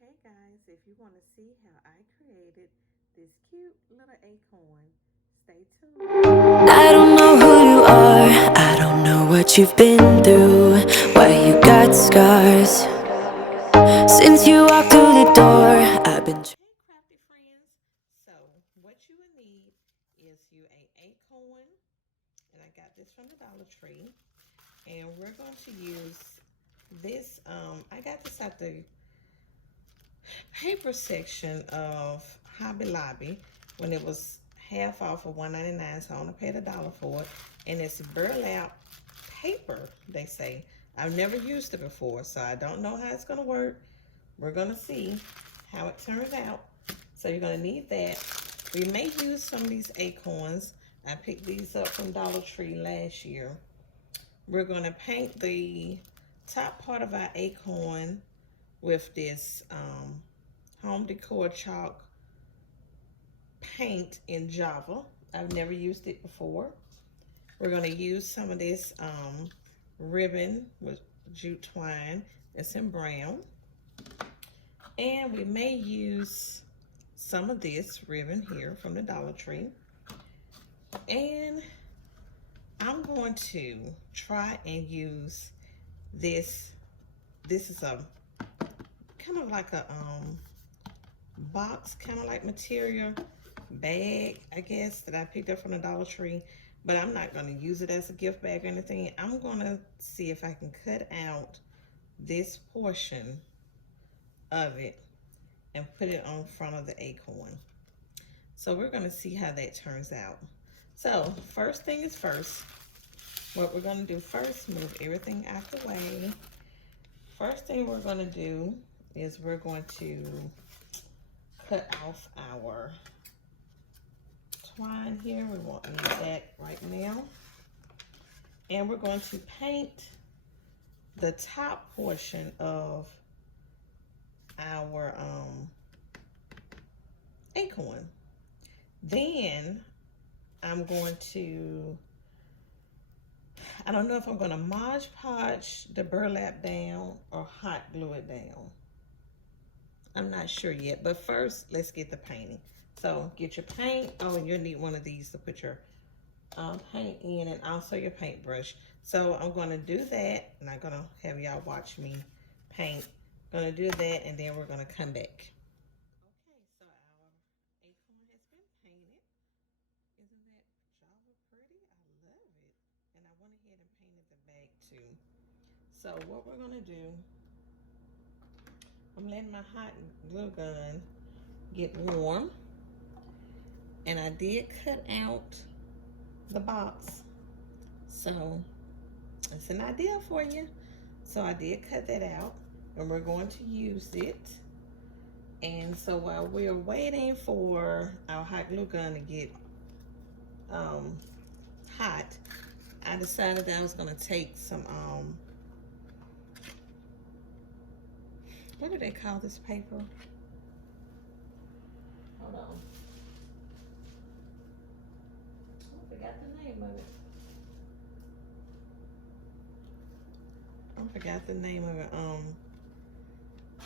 Okay guys, if you want to see how I created this cute little acorn, stay tuned. I don't know who you are, I don't know what you've been through, why you got scars. Since you walked through the door, I've been Hey crafty friends, so what you will need is you a acorn, and I got this from the Dollar Tree, and we're going to use this, I got this at the paper section of Hobby Lobby when it was half off of $1.99, so I only paid $1 for it. And it's burlap paper, they say. I've never used it before, so I don't know how it's gonna work. We're gonna see how it turns out. So you're gonna need that. We may use some of these acorns. I picked these up from Dollar Tree last year. We're gonna paint the top part of our acorn with this Home Decor chalk paint in Java. I've never used it before. We're going to use some of this ribbon with jute twine. It's in brown. And we may use some of this ribbon here from the Dollar Tree. And I'm going to try and use this. This is a kind of like a box, kind of like material bag, I guess, that I picked up from the Dollar Tree, but I'm not going to use it as a gift bag or anything. I'm going to see if I can cut out this portion of it and put it on front of the acorn. So we're going to see how that turns out. So first thing is first, what we're going to do first, move everything out the way. First thing we're going to do is we're going to cut off our twine here. We won't need that right now. And we're going to paint the top portion of our acorn. Then I'm going to, I don't know if I'm going to Mod Podge the burlap down or hot glue it down. I'm not sure yet, but first let's get the painting. So get your paint. Oh, and you'll need one of these to put your paint in, and also your paintbrush. So I'm going to do that, and I'm going to have y'all watch me paint. I'm going to do that, and then we're going to come back. Okay, so our acorn has been painted. Isn't that Java pretty? I love it. And I went ahead and painted the back too. So what we're going to do, I'm letting my hot glue gun get warm. And I did cut out the box. So it's an idea for you. So I did cut that out, and we're going to use it. And so while we're waiting for our hot glue gun to get hot, I decided that I was going to take some what do they call this paper? Hold on. I forgot the name of it. I forgot the name of it.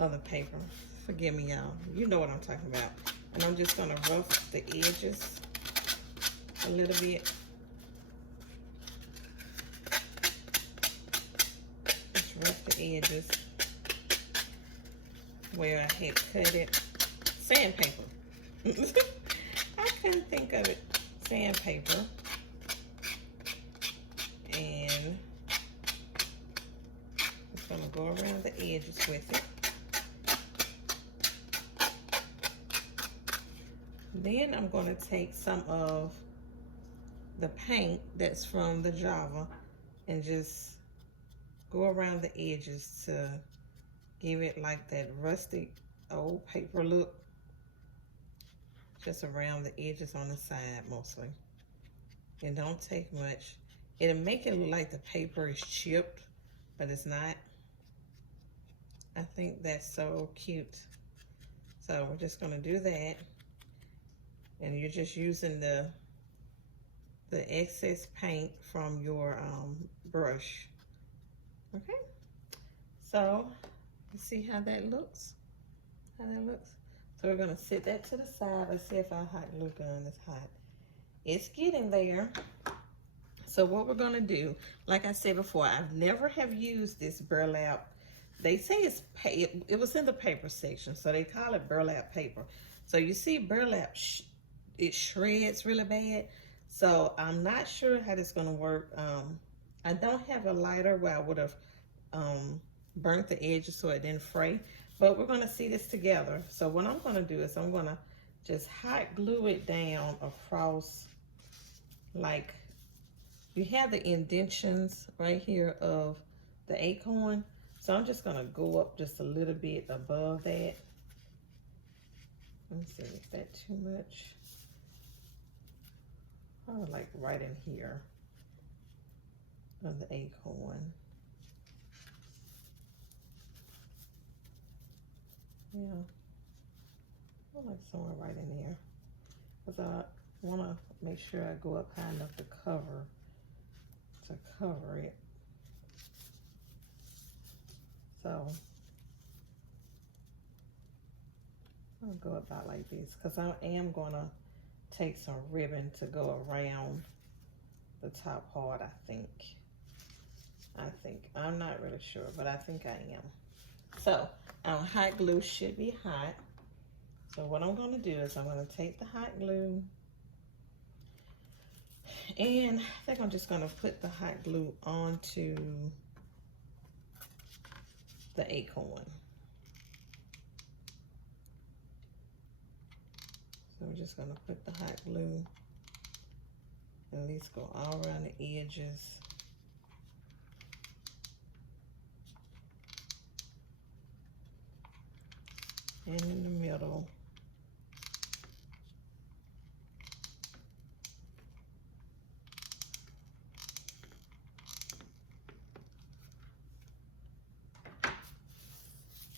Other paper. Forgive me, y'all. You know what I'm talking about. And I'm just gonna rough the edges a little bit. Just rough the edges where I had cut it. Sandpaper. I couldn't think of it. Sandpaper. And just gonna go around the edges with it. Then I'm going to take some of the paint that's from the Java and just go around the edges to give it like that rustic old paper look. Just around the edges on the side mostly. And don't take much. It'll make it look like the paper is chipped, but it's not. I think that's so cute. So we're just going to do that. And you're just using the excess paint from your brush. Okay, so let's see how that looks. how that looks. So we're gonna set that to the side. Let's see if our hot glue gun is hot. It's getting there. So what we're gonna do, like I said before, I've never have used this burlap. They say it was in the paper section, so they call it burlap paper. So you see burlap, it shreds really bad. So I'm not sure how this is gonna work. I don't have a lighter where I would have burnt the edges so it didn't fray, but we're gonna see this together. So what I'm gonna do is I'm gonna just hot glue it down across, like, you have the indentions right here of the acorn. So I'm just gonna go up just a little bit above that. Let me see, is that too much? Probably like right in here of the acorn. Yeah, I like somewhere right in there. Because I wanna make sure I go up high enough to cover it. So I'll go about like this because I am gonna take some ribbon to go around the top part. I think I'm not really sure, but I think I am. So our hot glue should be hot. So what I'm gonna do is I'm gonna take the hot glue, and I think I'm just gonna put the hot glue onto the acorn. So I'm just gonna put the hot glue, at least go all around the edges. And in the middle.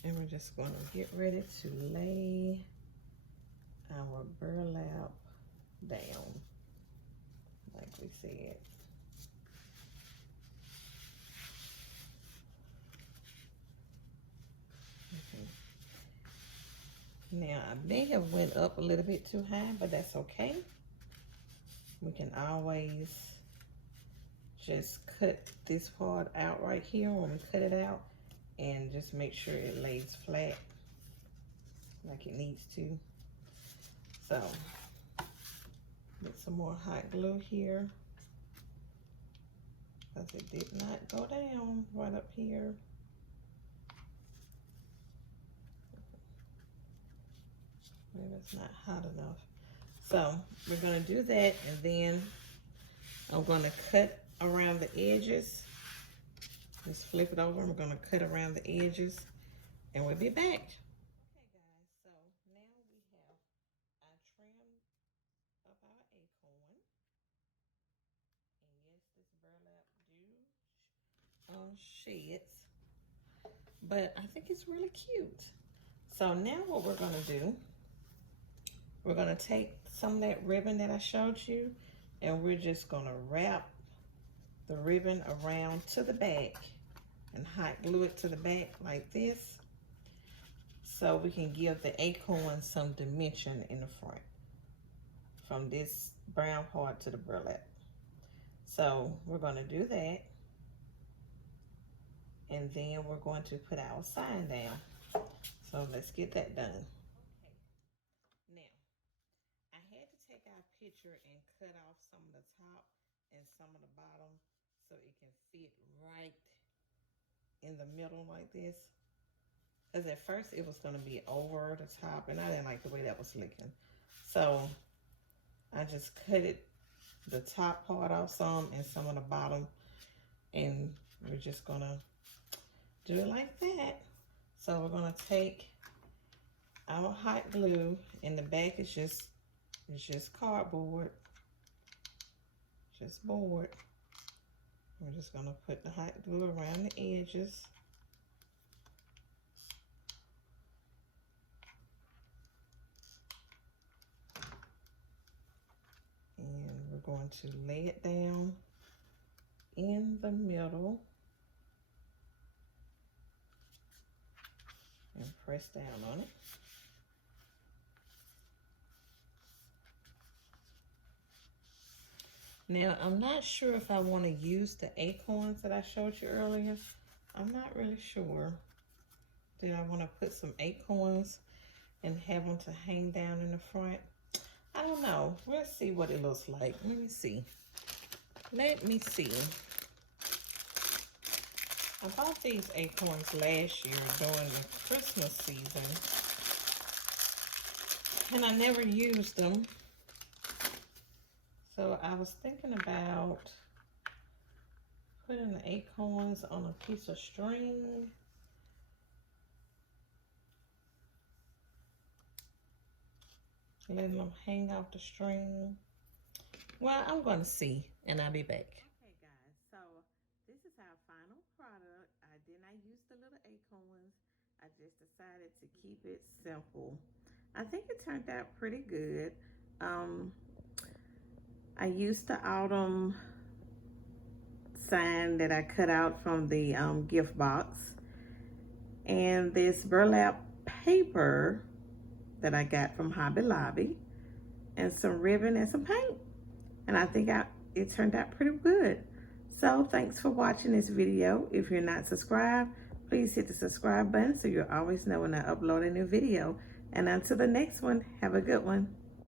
And we're just going to get ready to lay our burlap down, like we said. Okay. Now, I may have went up a little bit too high, but that's okay. We can always just cut this part out right here when we cut it out, and just make sure it lays flat like it needs to. So, get some more hot glue here, because it did not go down right up here. Maybe it's not hot enough. So we're gonna do that, and then I'm gonna cut around the edges. Just flip it over. I'm gonna cut around the edges, and we'll be back. Okay, guys. So now we have trimmed up our acorn, and yes, this burlap sheds, but I think it's really cute. So now what we're gonna do, we're gonna take some of that ribbon that I showed you, and we're just gonna wrap the ribbon around to the back and hot glue it to the back like this, so we can give the acorn some dimension in the front from this brown part to the burlap. So we're gonna do that, and then we're going to put our sign down. So let's get that done. Okay, now I had to take our picture and cut off some of the top and some of the bottom so it can fit right in the middle like this. Because at first it was going to be over the top, and I didn't like the way that was looking. So I just cut the top part off some and some of the bottom, and we're just going to do it like that. So we're going to take our hot glue, and the back is just cardboard, just board. We're just gonna put the hot glue around the edges. And we're going to lay it down in the middle and press down on it. Now, I'm not sure if I want to use the acorns that I showed you earlier. I'm not really sure. Did I want to put some acorns and have them to hang down in the front? I don't know. We'll see what it looks like. Let me see. Let me see. I bought these acorns last year during the Christmas season, and I never used them. So I was thinking about putting the acorns on a piece of string. Letting them hang off the string. Well, I'm going to see, and I'll be back. Okay, guys, so this is our final product. I did not use the little acorns. I just decided to keep it simple. I think it turned out pretty good. I used the autumn sign that I cut out from the gift box, and this burlap paper that I got from Hobby Lobby, and some ribbon and some paint. And I think it turned out pretty good. So thanks for watching this video. If you're not subscribed, please hit the subscribe button so you'll always know when I upload a new video. And until the next one, have a good one.